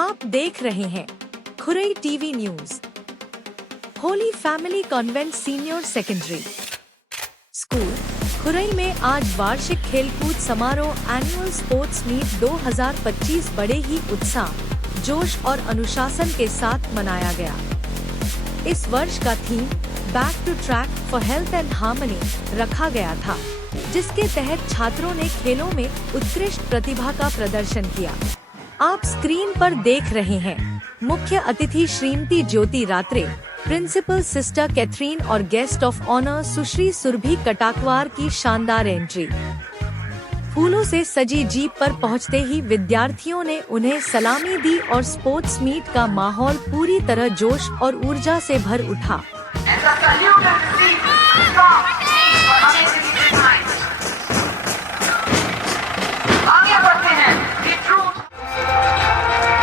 आप देख रहे हैं Khurai TV news. Holi family convent senior secondary school Khurai में आज वार्षिक खेलकूद समारोह एनुअल स्पोर्ट्स मीट 2025 बड़े ही उत्साह, जोश और अनुशासन के साथ मनाया गया। इस वर्ष का theme back to track for health and harmony रखा गया था, जिसके तहत छात्रों ने खेलों में उत्कृष्ट प्रतिभा का प्रदर्शन किया। आप स्क्रीन पर देख रहे हैं मुख्य अतिथि श्रीमती ज्योति रात्रे, प्रिंसिपल सिस्टर कैथरीन और गेस्ट ऑफ ऑनर सुश्री सुरभि कटाकवार की शानदार एंट्री। फूलों से सजी जीप पर पहुंचते ही विद्यार्थियों ने उन्हें सलामी दी और स्पोर्ट्स मीट का माहौल पूरी तरह जोश और ऊर्जा से भर उठा।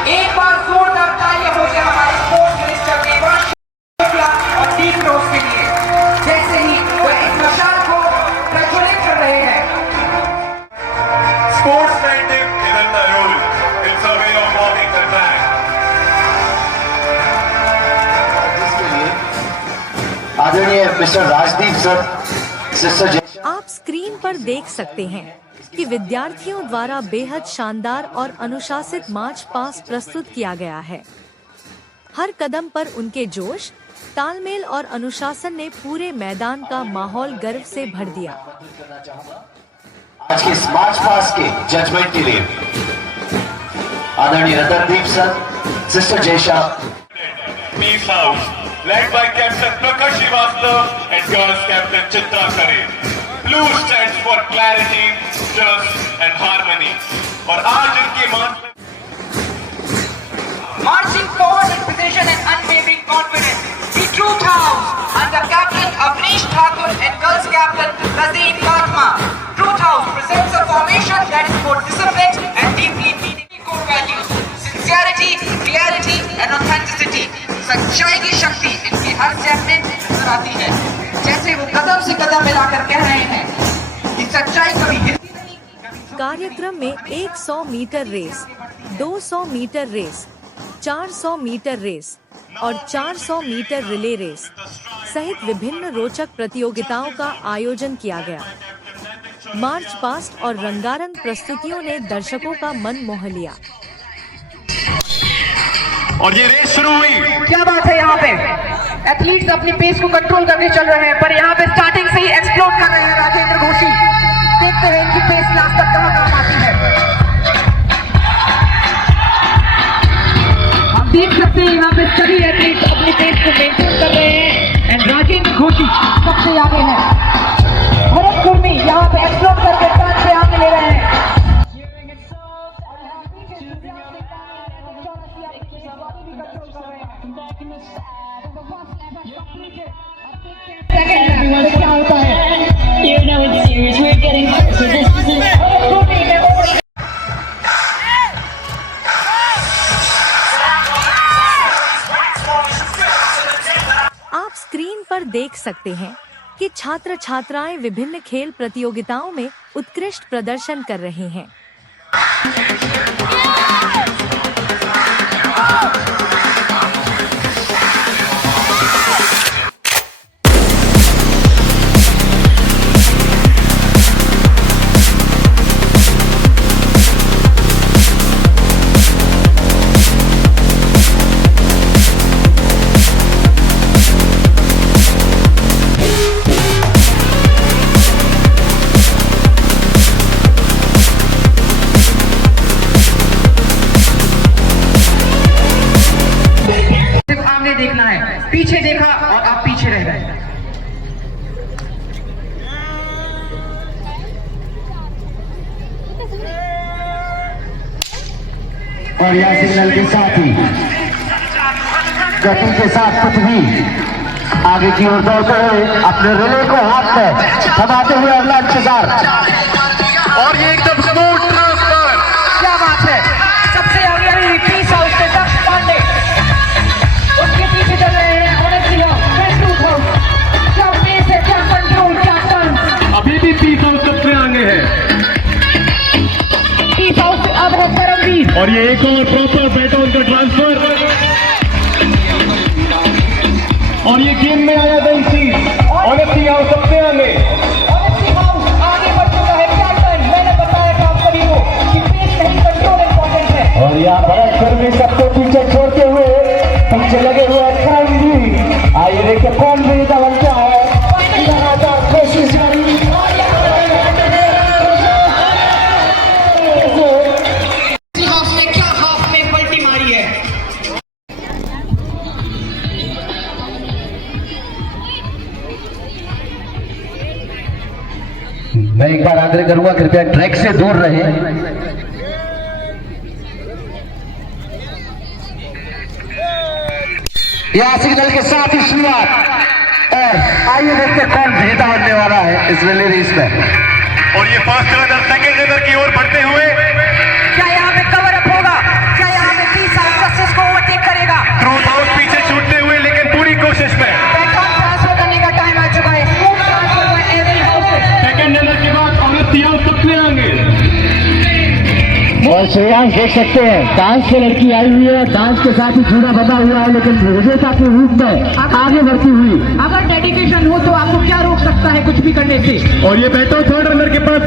एक बार जोरदार तालियां हो जाए हमारे स्पोर्ट्स मिनिस्टर के और टीम रोज के लिए, जैसे ही वह इस मशाल को प्रज्वलित कर रहे हैं। Sportsmanship isn't a rule, it's a way of walking the track. जिसके लिए आदरणीय मिस्टर राजदीप सर, सिस्टर जय। आप स्क्रीन पर देख सकते हैं कि विद्यार्थियों द्वारा बेहद शानदार और अनुशासित मार्च पास्ट प्रस्तुत किया गया है। हर कदम पर उनके जोश, तालमेल और अनुशासन ने पूरे मैदान का माहौल गर्व से भर दिया। आज के इस मार्च पास्ट के जजमेंट के लिए आदरणीय Ratandeep sir, sister Jaysha. Peace House, led by Captain Prakash Srivastava and girls Captain Chitra Kare. Blue stands for clarity, trust and harmony. और आज इनकी Marching forward with precision and unwavering confidence, the Truth House under Captain Avnish Thakur and girls Captain Razeen Fatma. Truth House presents a formation that is both disciplined and deeply meaning core values: sincerity, reality and authenticity. सच्चाई की शक्ति इनकी हर step में नजर आती है, जैसे वो कदम से कदम मिलाकर कह रहे हैं कि सच्चाई कभी हिलती नहीं। कार्यक्रम में 100 metre race, 200 metre race, 400 metre race और 400 मीटर रिले रेस सहित विभिन्न रोचक प्रतियोगिताओं का आयोजन किया गया। मार्च पास्ट और रंगारंग प्रस्तुतियों ने दर्शकों का मन मोह लिया। और ये रेस शुरू हुई। क्या बात है, यहाँ पे एथलीट्स अपनी पेस को कंट्रोल करके चल रहे हैं, पर यहाँ पे स्टार्टिंग से ही एक्सप्लोड कर रहे हैं राजेंद्र घोषी। देखते हैं इनकी पेस लास्ट तक कहाँ काम आती है। हम देख सकते हैं यहाँ पे सभी एथलीट्स अपनी पेस को मेंटेन कर रहे हैं एंड राजेंद्र घोषी सबसे आगे है। भरत कुर्मी यहाँ पे एक्सप्लोड करके चांद पे आगे ले रहे हैं। क्या होता है? You know it's serious. We're getting closer. This is आप स्क्रीन पर देख सकते हैं कि छात्र छात्राएं विभिन्न खेल प्रतियोगिताओं में उत्कृष्ट प्रदर्शन कर रहे हैं। देखना है, पीछे देखा और आप पीछे रह गए। और यह सिग्नल के साथ ही गति के साथ कुछ भी आगे की ओर दौड़ते हुए अपने रिले को हाथ में थमाते हुए अगला इंतजार। और ये एकदम स्मूथ ट्रांसफर। क्या बात है, सबसे आगे रही पीस हाउस के दक्ष पांडे, उनके पीछे चल रहे हैं ऑनेस्टली हाउस। क्या पेस है, क्या कंट्रोल, क्या टर्न। अभी भी पीस हाउस सबसे आगे है। पीस हाउस अब है परमवीर। और ये एक और प्रॉपर बैटन का में आया गई ऑनेस्टी हाउस सबसे आगे ऑनेस्टी हाउस आगे बढ़ चुका है। कैप्टन मैंने बताया था आप सभी को कि पेस नहीं कंट्रोल इंपॉर्टेंट है। और यहाँ भरतपुर में सबको पीछे छोड़ते हुए पीछे लगे हुए अक्रम भी। आइए देखते कौन विजेता बनता है। लगातार कोशिश करी हाफ में क्या हाफ में पलटी मारी है। मैं एक बार आग्रह करूंगा कृपया ट्रैक से दूर रहे। यह सिग्नल के साथ ही शुरुआत और आइए देखते कौन विजेता बनने वाला है इस रिले रेस में। और ये फर्स्ट रनर सेकंड रनर की ओर बढ़ते हुए क्या यहाँ पे कवर अप होगा? क्या यहाँ पे 30 साल जस्टिस को ओवरटेक करेगा? थ्रू आउट पीछे छूटते हुए लेकिन पूरी कोशिश में बैटॉन ट्रांसफर करने का टाइम आ चुका है। Smooth transfer by every house. Second runner के बाद ऑनेस्टी हाउस सबसे आगे। और श्रेयांश देख सकते हैं डांस से लड़की आई हुई है, डांस के साथ ही जूड़ा बंधा हुआ है, लेकिन विजेता के रूप में आगे बढ़ती हुई। अगर डेडिकेशन हो तो आपको क्या रोक सकता है कुछ भी करने से? और ये बैटो थर्ड रनर के पास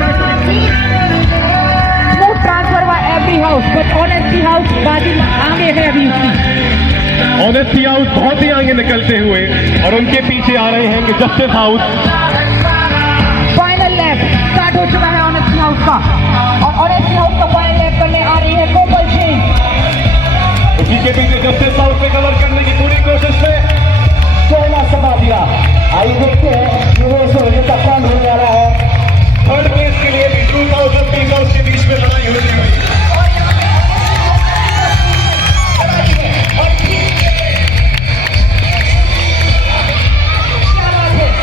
smooth transfer by every house but honesty house बाजी आगे है अभी उसकी। ऑनेस्टी हाउस बहुत ही आगे निकलते हुए और उनके पीछे आ रहे हैं कि justice house. Final lap start हो चुका है ऑनेस्टी हाउस का और ऑनेस्टी हाउस का फाइनल लैप करने आ रही है गोपाल सिंह। उसी के पीछे जस्टिस हाउस में कवर करने की पूरी कोशिश में 16 समा दिया। आइए देखते हैं विजेता कौन होने वाला है। थर्ड प्लेस के लिए भी 2000 हाउस के बीच में लड़ाई होती हुई।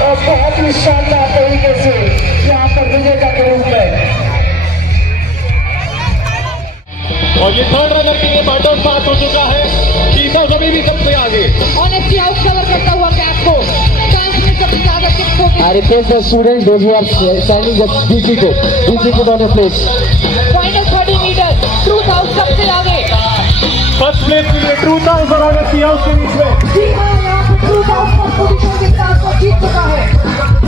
और बहुत ही शानदार तरीके से यहाँ पर विजेता के रूप में। और ये थर्ड रनर के लिए बैटन साथ हो चुका है। टीसा अभी भी सबसे आगे। ऑनेस्टी हाउस कवर करता हुआ कैप को चांस में सबसे ज्यादा किक होगी। I request the students, those who are standing at be seated on the place. Final 30 metre truth house सबसे आगे। फर्स्ट प्लेस के लिए ट्रूथ हाउस और ऑनेस्टी हाउस के बीच में। जी हाँ, यहाँ पे ट्रूथ हाउस फर्स्ट पोजीशन के साथ वो जीत चुका है।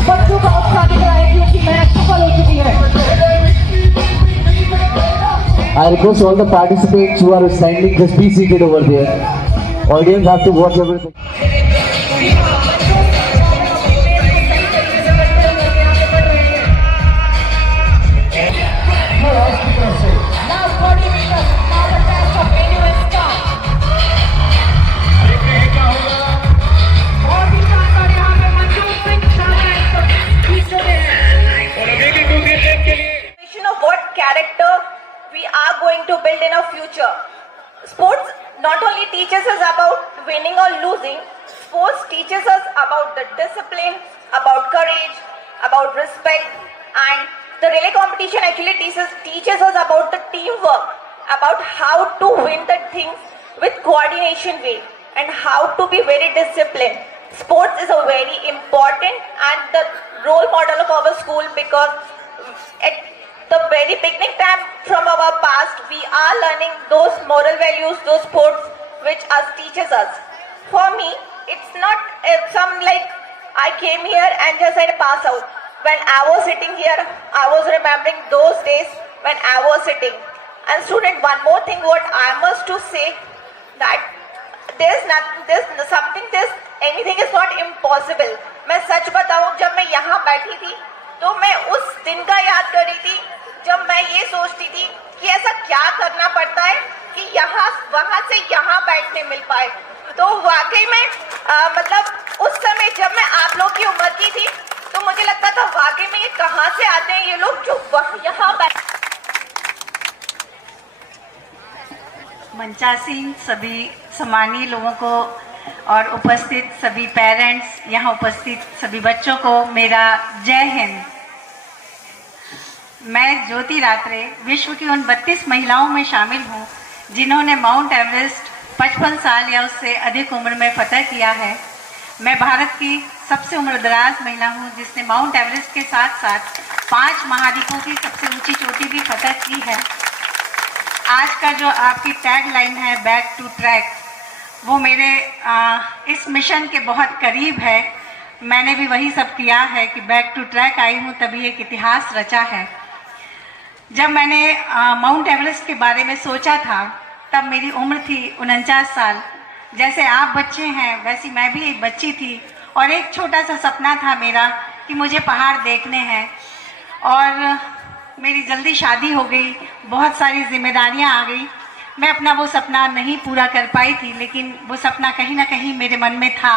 बच्चों का उत्साह दिख रहा है क्योंकि मैच सफल हो चुकी है। I request all the participants who are standing, just be seated over there. Audience have to watch everything. Now 40 meters, now the test of endurance start. और भी शानदार यहाँ पे मनजोत सिंह शानदार बीच में है। और अभी भी दूसरे प्लेस के लिए Of what character we are going to build in our future. Sports not only teaches us about winning or losing, sports teaches us about the discipline, about courage, about respect, and the relay competition actually teaches us about the teamwork, about how to win the things with coordination way and how to be very disciplined. Sports is a very important and the role model of our school because at the very beginning time from our past, we are learning those moral values, those sports which us teaches us. For me, it's not some like I came here and just I pass out. When I was sitting here, I was remembering those days when I was sitting. And student, one more thing what I must to say that anything is not impossible. मैं सच बताऊं, जब मैं यहाँ बैठी थी तो मैं उस दिन का याद कर रही थी जब मैं ये सोचती थी कि ऐसा क्या करना पड़ता है कि यहाँ वहाँ से यहाँ बैठने मिल पाए। तो वाकई में मतलब उस समय जब मैं आप लोग की उम्र की थी तो मुझे लगता था वाकई में ये कहाँ से आते हैं ये लोग जो यहाँ बैठ। मंचासीन सभी सम्मानीय लोगों को और उपस्थित सभी पेरेंट्स, यहाँ उपस्थित सभी बच्चों को मेरा जय हिंद। मैं ज्योति रात्रे विश्व की उन 32 महिलाओं में शामिल हूँ जिन्होंने माउंट एवरेस्ट 55 साल या उससे अधिक उम्र में फतह किया है। मैं भारत की सबसे उम्रदराज महिला हूँ जिसने माउंट एवरेस्ट के साथ साथ 5 महाद्वीपों की सबसे ऊंची चोटी भी फतह की है। आज का जो आपकी टैग लाइन है बैक टू ट्रैक, वो मेरे इस मिशन के बहुत करीब है। मैंने भी वही सब किया है कि बैक टू ट्रैक आई हूँ, तभी एक इतिहास रचा है। जब मैंने माउंट एवरेस्ट के बारे में सोचा था तब मेरी उम्र थी 49 साल। जैसे आप बच्चे हैं वैसी मैं भी एक बच्ची थी और एक छोटा सा सपना था मेरा कि मुझे पहाड़ देखने हैं। और मेरी जल्दी शादी हो गई, बहुत सारी जिम्मेदारियां आ गई, मैं अपना वो सपना नहीं पूरा कर पाई थी, लेकिन वो सपना कहीं ना कहीं मेरे मन में था।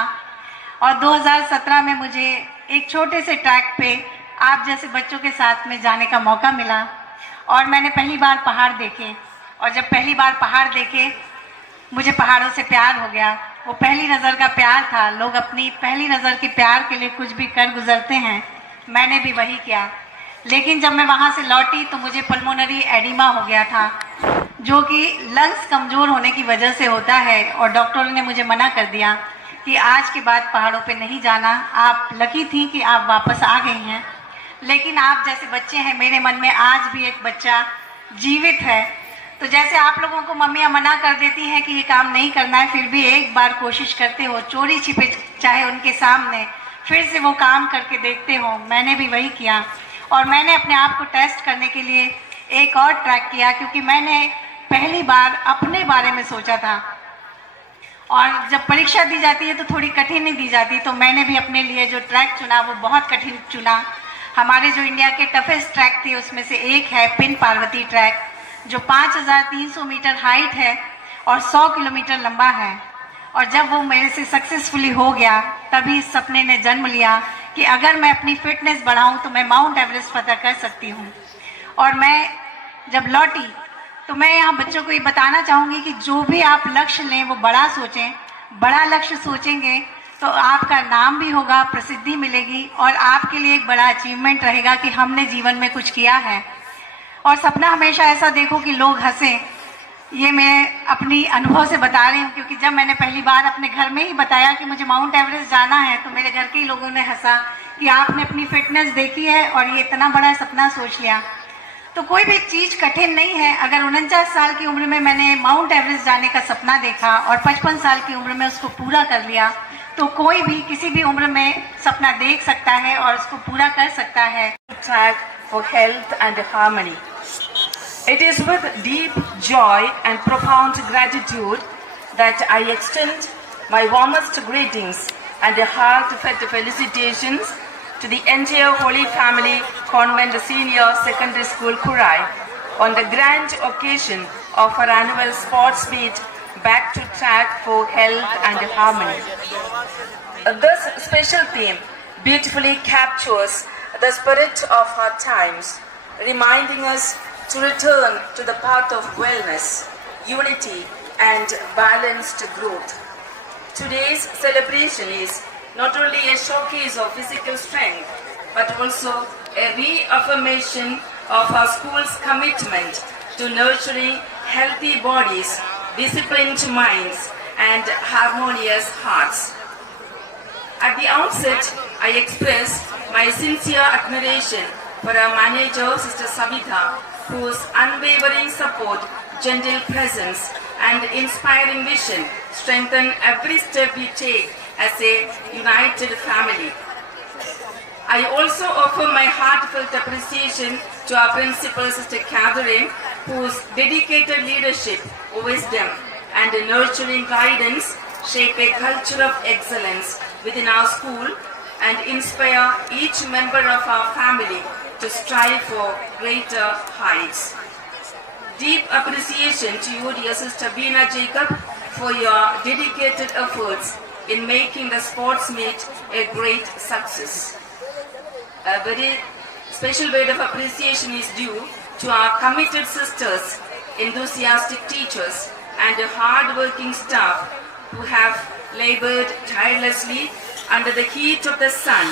और 2017 में मुझे एक छोटे से ट्रैक पे आप जैसे बच्चों के साथ में जाने का मौका मिला और मैंने पहली बार पहाड़ देखे। और जब पहली बार पहाड़ देखे मुझे पहाड़ों से प्यार हो गया। वो पहली नज़र का प्यार था। लोग अपनी पहली नज़र के प्यार के लिए कुछ भी कर गुजरते हैं, मैंने भी वही किया। लेकिन जब मैं वहाँ से लौटी तो मुझे पल्मोनरी एडिमा हो गया था, जो कि लंग्स कमज़ोर होने की वजह से होता है। और डॉक्टरों ने मुझे मना कर दिया कि आज के बाद पहाड़ों पे नहीं जाना। आप लकी थी कि आप वापस आ गई हैं, लेकिन आप जैसे बच्चे हैं, मेरे मन में आज भी एक बच्चा जीवित है। तो जैसे आप लोगों को मम्मियाँ मना कर देती हैं कि ये काम नहीं करना है, फिर भी एक बार कोशिश करते हो, चोरी छिपे चाहे उनके सामने, फिर से वो काम करके देखते हो। मैंने भी वही किया और मैंने अपने आप को टेस्ट करने के लिए एक और ट्रैक किया, क्योंकि मैंने पहली बार अपने बारे में सोचा था। और जब परीक्षा दी जाती है तो थोड़ी कठिन ही दी जाती, तो मैंने भी अपने लिए जो ट्रैक चुना वो बहुत कठिन चुना। हमारे जो इंडिया के टफेस्ट ट्रैक थे उसमें से एक है पिन पार्वती ट्रैक, जो 5300 मीटर हाइट है और 100 किलोमीटर लंबा है। और जब वो मेरे से सक्सेसफुली हो गया तभी इस सपने ने जन्म लिया कि अगर मैं अपनी फिटनेस बढ़ाऊं तो मैं माउंट एवरेस्ट फतह कर सकती हूं। और मैं जब लौटी तो मैं यहाँ बच्चों को ये बताना चाहूँगी कि जो भी आप लक्ष्य लें वो बड़ा सोचें। बड़ा लक्ष्य सोचेंगे तो आपका नाम भी होगा, प्रसिद्धि मिलेगी और आपके लिए एक बड़ा अचीवमेंट रहेगा कि हमने जीवन में कुछ किया है। और सपना हमेशा ऐसा देखो कि लोग हंसें। ये मैं अपनी अनुभव से बता रही हूँ, क्योंकि जब मैंने पहली बार अपने घर में ही बताया कि मुझे माउंट एवरेस्ट जाना है तो मेरे घर के ही लोगों ने हंसा कि आपने अपनी फिटनेस देखी है और ये इतना बड़ा सपना सोच लिया। तो कोई भी चीज़ कठिन नहीं है। अगर 49 साल की उम्र में मैंने माउंट एवरेस्ट जाने का सपना देखा और 55 साल की उम्र में उसको पूरा कर लिया, तो कोई भी किसी भी उम्र में सपना देख सकता है और उसको पूरा कर सकता है। Track for health and harmony. It is with deep joy and profound gratitude that I extend my warmest greetings and heartfelt felicitations to the entire Holy Family Convent Senior Secondary School, Kurai, on the grand occasion of our annual sports meet, Back to Track for Health and Harmony. This special theme beautifully captures the spirit of our times, reminding us to return to the path of wellness, unity and balanced growth. Today's celebration is not only a showcase of physical strength, but also a reaffirmation of our school's commitment to nurturing healthy bodies, disciplined minds and harmonious hearts. At the outset, I express my sincere admiration for our manager, Sister Savitha, whose unwavering support, gentle presence and inspiring vision strengthen every step we take as a united family. I also offer my heartfelt appreciation to our principal, Sister Catherine, whose dedicated leadership, wisdom and nurturing guidance shape a culture of excellence within our school and inspire each member of our family to strive for greater heights. Deep appreciation to you, dear Sister Veena Jacob, for your dedicated efforts in making the sports meet a great success. A very special word of appreciation is due to our committed sisters, enthusiastic teachers and a hard-working staff who have labored tirelessly under the heat of the sun,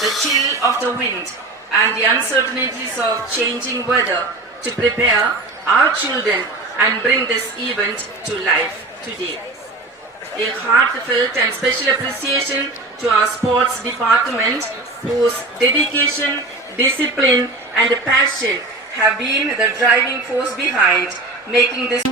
the chill of the wind and the uncertainties of changing weather to prepare our children and bring this event to life today. A heartfelt and special appreciation to our sports department, whose dedication, discipline and passion have been the driving force behind making this